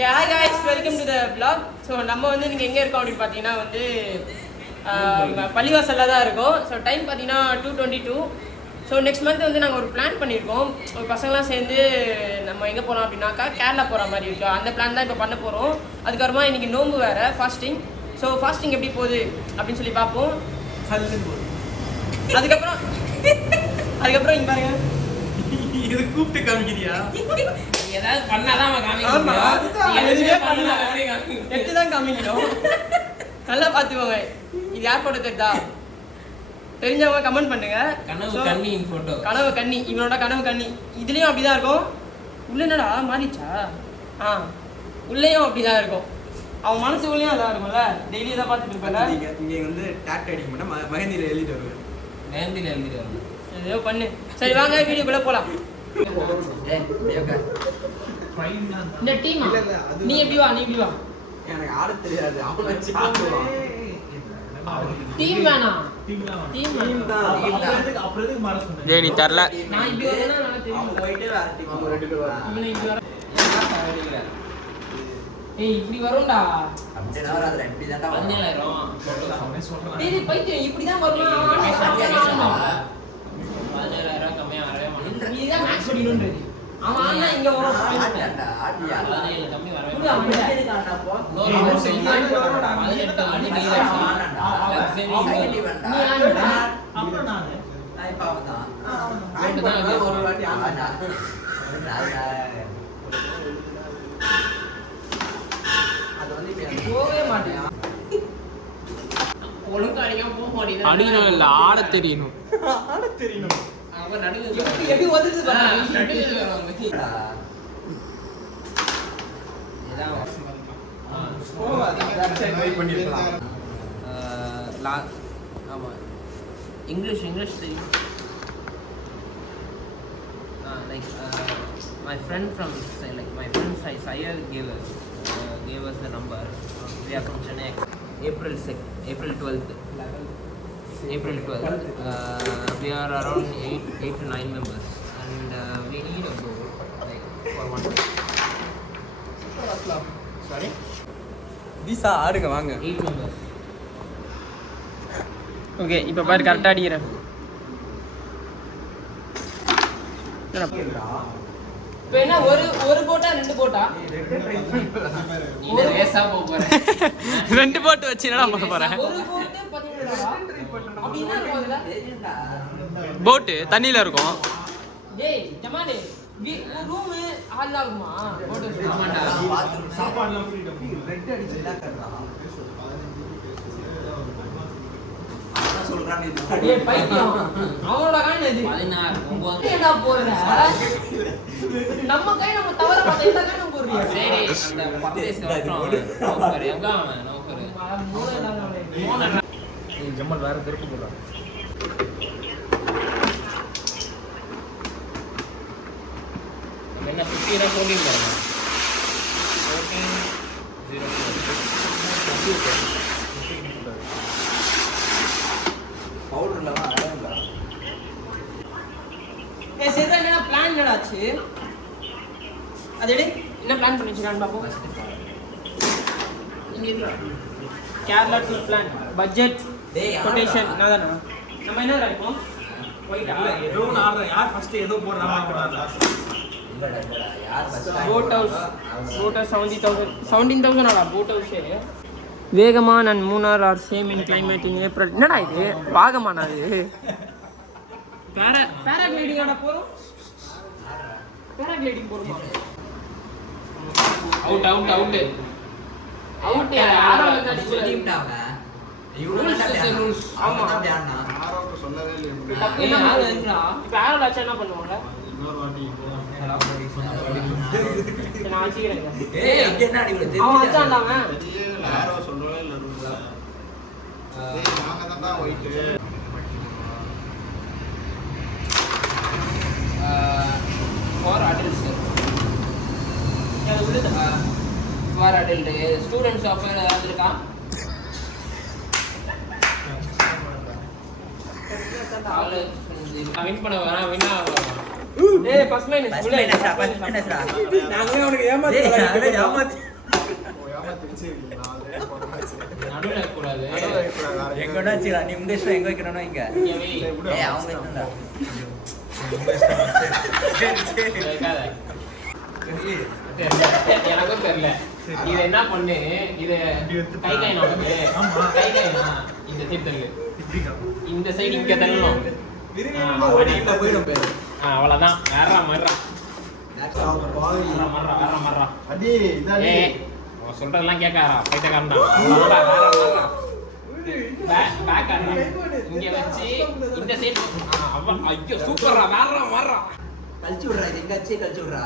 Hi guys, welcome to the vlog. So நம்ம வந்து நீங்க எங்க இருக்கோம் அப்படி பாத்தீங்கன்னா வந்து பள்ளிவாசல்ல தான் இருக்கோம். ஸோ டைம் பார்த்தீங்கன்னா 2:22. ஸோ நெக்ஸ்ட் மந்த் வந்து நாங்கள் ஒரு பிளான் பண்ணியிருக்கோம். ஒரு பசங்களாம் சேர்ந்து நம்ம எங்கே போகலாம் அப்படின்னாக்கா கேரளா போகிற மாதிரி இருக்கோம். அந்த பிளான் தான் இப்போ பண்ண போகிறோம். அதுக்கப்புறமா இன்றைக்கி நோம்பு வேறு ஃபாஸ்டிங். ஸோ ஃபாஸ்டிங் எப்படி போகுது அப்படின்னு சொல்லி பார்ப்போம். அதுக்கப்புறம் இங்கே பாருங்க, இது கூப்பிட்டு காமிக்கிறியா? ஏதாவது பண்ணாதான் எட்டு தான் காமிக்கணும். நல்லா பார்த்துக்கோங்க. இது யார் ஃபோட்டோ தெரியுதா? தெரிஞ்சவங்க கமெண்ட் பண்ணுங்க. கனவு கண்ணி, இவனோட கனவு கண்ணி. இதுலேயும் அப்படி தான் இருக்கும். உள்ள என்னடா மாறிச்சா? உள்ளேயும் அப்படி தான் இருக்கும். அவன் மனசுக்குள்ளேயும் அதான் இருக்கும்ல. டெய்லி தான் பார்த்துட்டு இருப்பேன். இங்கே வந்து டாட் அடிக்க மாட்டேன், மெஹந்தியில் எழுதிட்டு வருவேன். ஏதோ பண்ணு. சரி வாங்க வீடியோக்குள்ளே போகலாம். இந்த டீமா நீ எப்படி வா, நீ எப்படி வா. எனக்கு ஆட தெரியாது, அவன் வச்சு பார்த்துவான். டீம் வேணாம், டீம் தான். அப்புறம் எதுக்கு மாற சொன்னே? டேய் நீ தரல. நான் இப்படி வரேன்னா நல்லா தெரியும். போயிட்டே வேற டீம் அவங்க ரெண்டு பேர் வராங்க. இவனை இப்படி வர. ஏய் இப்படி வரும்டா. அப்படியே வராதுடா, இப்படி தான்டா வரும். 15000 டேய் பைத்தியம் இப்படி தான் வரணும். 15000 கம்மியா வரவே மாட்டேன். நீ தான் மேக்ஸ் படிக்கணும்ன்றது. அவன் ஆனா இங்க வரும். ஆடியாடா, ஆடியா. இல்ல கம்மி வரவே புடி அவன் எதுக்கு ஆடா போ? மாட்டேன். செகண்ட் வரடா. 18 அடி நீ ஆடுடா. அப்புறம் நானு நான் பாவதான். ஒரு வாட்டி ஆடா. அது வந்து போவே மாட்டேன். ஒழுங்கா அடிக்காம போக மாட்டேங்குது. அடிக்கணும் இல்ல, ஆட தெரியணும். அவன் நடுவுல எப்படி ஒதுக்குது பாரு. நடுவுல வராங்க. இதான் ட்ரை பண்ணிருக்கலாம். ஆமா இங்கிலீஷ் தெரியும். Like my friend from Sayed gave us the number. We are from Chennai. April 12th. We are around 8 to 9 members, and we need a boat like for one. Sorry? Theesa ஆடுங்க வாங்க. 8 members. Okay இப்போ பாரு கரெக்டாக அடிக்கிறேன். இப்போ என்ன ஒரு போட்டா ரெண்டு போட்டா? ஒரு ரேஸா போக போறேன். ரெண்டு போட்டு வச்சு என்னடா பண்ண போறேன்? ஒரு போட்டு 17 அப்படினா இருக்கும்ல. போட் தண்ணில இருக்கும். டேய் ஜமானே ரூம் ஹால்ல இருக்குமா? போட்டு ஆமாடா. சாப்பாடுலாம் ஃப்ரீடம். ரெட் அடிச்சதா கறடா. அத சொல்றானே இது. டேய் பைத்தியம். அவனோட காண இது 16 9 ஏடா போறடா. நம்ம கை நம்ம தவற மாட்டே இந்த கை நம்ம போறியா? சரி அந்த பப்பேஸ் நோக்கர் எங்க அவன் நோக்கர். மூளை இல்லாதவனே. நீ ஜம்மல் வேற திருப்பி போடா. என்ன 50 ரன் போடிங் பாருங்க. 14 பவுடர்ல வா அடங்கடா. ஏய் சேதா என்ன பிளான் என்னடாச்சு? அதேடி என்ன பிளான் பண்ணி வச்சிருக்கான்னு பாப்போம். இங்க இருக்கா Kerala tour plan budget quotation என்னதானா? நம்ம என்ன ராய்ப்போம்? ஒயிட்டா ஏதோ ஒன்னு ஆடுற. யார் ஃபர்ஸ்ட் ஏதோ போடுறாங்க போறாங்க. இல்லடா யார் ஃபர்ஸ்ட் போட் ஹவுஸ் 17,000 ஆடா போட் ஹவுஸே. Vagamon and Munnar are same in climate in April. என்னடா இது வாகமானா இது? பேராகிளைடிங் ஆட போறோம். பேராகிளைடிங் போறோமா? அவுட் யாராவது சொல்லிட்டாங்க. இவங்க ரூல்ஸ் ஆமா அப்படி ஆடுனா யாரோட சொல்லவே இல்லை. என்ன ஆகுதுடா? இப்ப யாராவது ஆச்சா என்ன பண்ணுவாங்க? இன்னொரு வாட்டி நான் ஆச்சிக்கிறேன். ஏய் இங்க என்ன அடி விடு? அவன் ஆச்சான்டா அவன். யாரோ சொல்லவே இல்லை ரூல்ல. நாங்க தான் white. For adults. For adult students offer ஏதாவது இருக்கா? வின் பண்ண வரேன் வின் ஆகும். ஏய் ஃபர்ஸ்ட் மைனஸ் ஃபர்ஸ்ட் மைனஸ்டா. நாங்களே உனக்கு ஏமாத்தி வச்சிருக்கீங்களா? already போன match. நடுவுல கூடாது. நடுவுல வைக்கக்கூடாது. வேற எங்க வேணா வச்சுக்கலாம். நீ உங்க இஷ்டம் எங்க வைக்கணும்னா இங்க. இங்க வை. சரி, விடு, ஏய், அவங்க அவங்க இஷ்டம். என்னடா? வைக்காத. சரி. எனக்கும் தெரியல. இது என்ன பண்ணு? இது கை உனக்கு. ஆமா. கை இந்த சைடு தள்ளு. இப்படிக்கா? இந்த சைடு இங்க தள்ளணும். ஓடிட்டு போயிடும் பேரு. அவ்வளவுதான். வேறா மர்றா. பாவி. மர்றா. அடி, இதாடி. ஏய், அவன் சொல்றதெல்லாம் கேட்காரா? பைத்தியக்காரன் தான். அவ்வளவுதான், வேற. பேக் இங்க வச்சு இந்த சைடு. ஐயோ சூப்பர்ரா. வேறா. கழிச்சு விடுறா, இது எங்க வச்சு கழிச்சு விடுறா.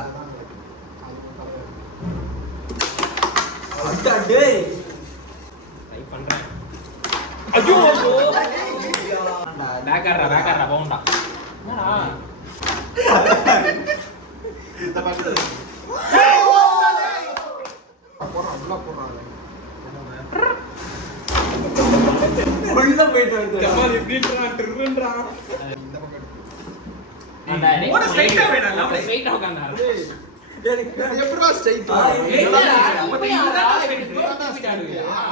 அடா டேய். ட்ரை பண்றேன். ஐயோ பேக்கர்ரா பவுண்டா. என்னடா? இந்த பக்கத்துல. போறான், உள்ள போறான். உள்ள போயிட்டு வந்து. ஜமால் இப்படின்றா, ட்ரிர்ன்றா. இந்த பக்கம் எடு. அந்த ஓட straight ஆ வேணாம். ஸ்ட்ரைட்டா உட்கார்ந்தாரு. டேய், இது எப்படிடா straight ஆ?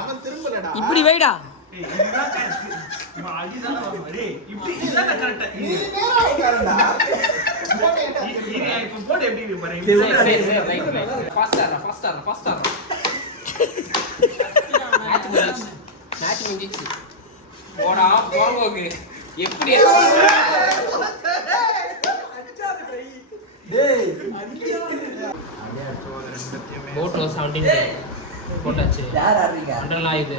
அவன் திரும்பலடா. இப்படி வைடா. ஏய், இதுதான் correct. இவன் அடிதானே வரணும். டேய், இப்படி இதுதான் correct. நீ நேரா வைக்காதடா. போட்டு எடு. இப்ப போட்டு எப்படி இருக்கு பாரு. சரி, ஃபாஸ்டா. மேட்ச் முடிஞ்சிச்சு. போடா போங்கோக்கு. எப்படி டேய். போட் 17 போட்டாச்சு. யார் ஆடுறீங்க? அண்டர்லாம் இது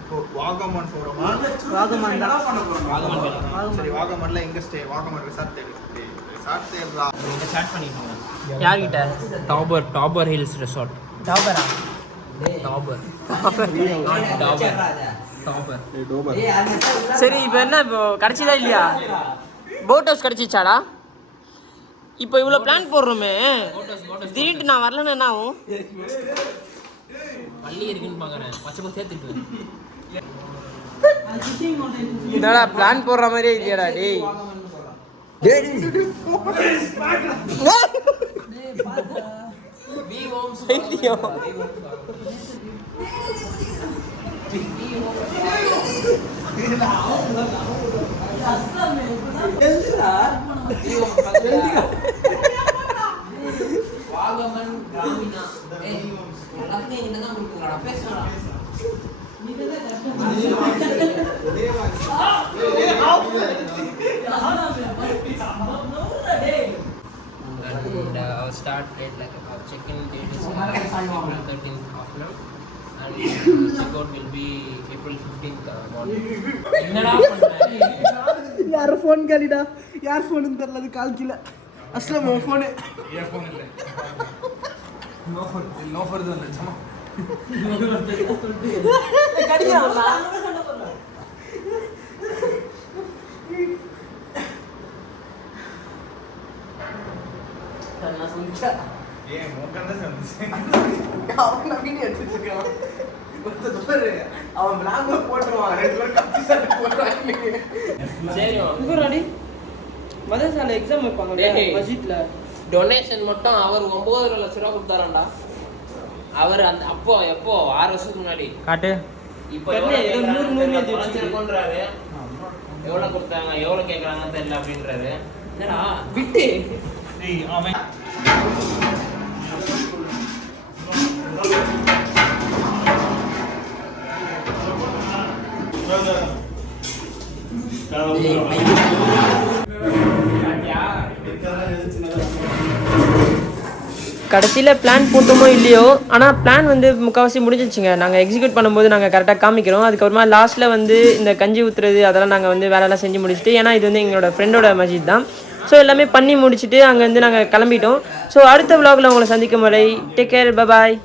இப்போ வாகமான் போறோமா? வாகமான் தான். வாகமன் போயிடலாம். சரி, வாகமான்ல எங்க ஸ்டே? வாகமான் ரிசார்ட் தேடு. ரிசார்ட் தேடுறா. இங்க ஸ்டார்ட் பண்ணிக்கோங்க. யார்கிட்ட? Tabor Hills Resort. டாபரா? டேய். டாபர். டேய், அது சரி, இப்போ என்ன இப்போ கிடைச்சதா இல்லையா? போட் ஹவுஸ் கிடைச்சிச்சாடா? இப்போ இவ்வளோ பிளான் போடுறோமே, திடீர்னு நான் வரலன்னு என்ன ஆகும்? பள்ளி இருக்குன்னு பாக்குறேன். பச்சை சேர்த்துட்டு என்னடா பிளான் போடுற மாதிரியே இல்லையாடா டேய்? பைத்தியம். வாகமன் கிராமினா. எல்லாத்தையும் இங்க தான் கொடுக்குறாடா. பேசுறா. And our start date, like our check-in date is April 13th afternoon, and check-out will be April 15th morning. என்னடா பண்ற? யார் ஃபோன் காலிடா? யார் ஃபோன் தெரியல, அது கால் கீழ. அஸ்லாம் உன் ஃபோனு. ஏன் phone இல்ல? லோஃபர் தான் ஜமா. கடியாடா. நான் சொல்லிட்டா. ஏன் மோக்கன் தான் சந்தோஷம். அவன் நவீன எடுத்துட்டு இருக்கான். அவன் பிளாங்ல போட்டுருவான். 2 பேரும் கப்பி சட்டை போட்டுருவாங்க. சரி இவராடி மதரசால எக்ஸாம் வைப்பாங்க டேய். மஸ்ஜித்ல. டொனேஷன் மட்டும் அவர் 9 லட்சம் ரூபா கொடுத்தாராண்டா. அவர் அந்த அப்போ எப்போ 6 வருஷத்துக்கு முன்னாடி. காட்டு. இப்போ தெரியல, ஏதோ 100 எழுதி குறைச்சிருக்கோன்றாரு. எவ்வளவு கொடுத்தாங்க, எவ்வளவு கேட்கறாங்கன்னு தெரியல அப்படின்றாரு. என்னடா விட்டு டேய், அவன் கடைசியில் பிளான் போட்டோமோ இல்லையோ, ஆனால் பிளான் வந்து முக்கால்வாசி முடிஞ்சிச்சுங்க. நாங்கள் எக்ஸிக்யூட் பண்ணும்போது நாங்கள் கரெக்டாக காமிக்கிறோம். அதுக்கப்புறமா லாஸ்ட்டில் வந்து இந்த கஞ்சி ஊற்றுறது அதெல்லாம் நாங்கள் வந்து வேலையெல்லாம் செஞ்சு முடிச்சுட்டு, ஏன்னா இது வந்து எங்களோட ஃப்ரெண்டோட மஸ்ஜித் தான். ஸோ எல்லாமே பண்ணி முடிச்சுட்டு அங்கேருந்து நாங்கள் கிளம்பிட்டோம். ஸோ அடுத்த vlogல உங்களை சந்திக்கும் வரை டேக் கேர், பை பாய்.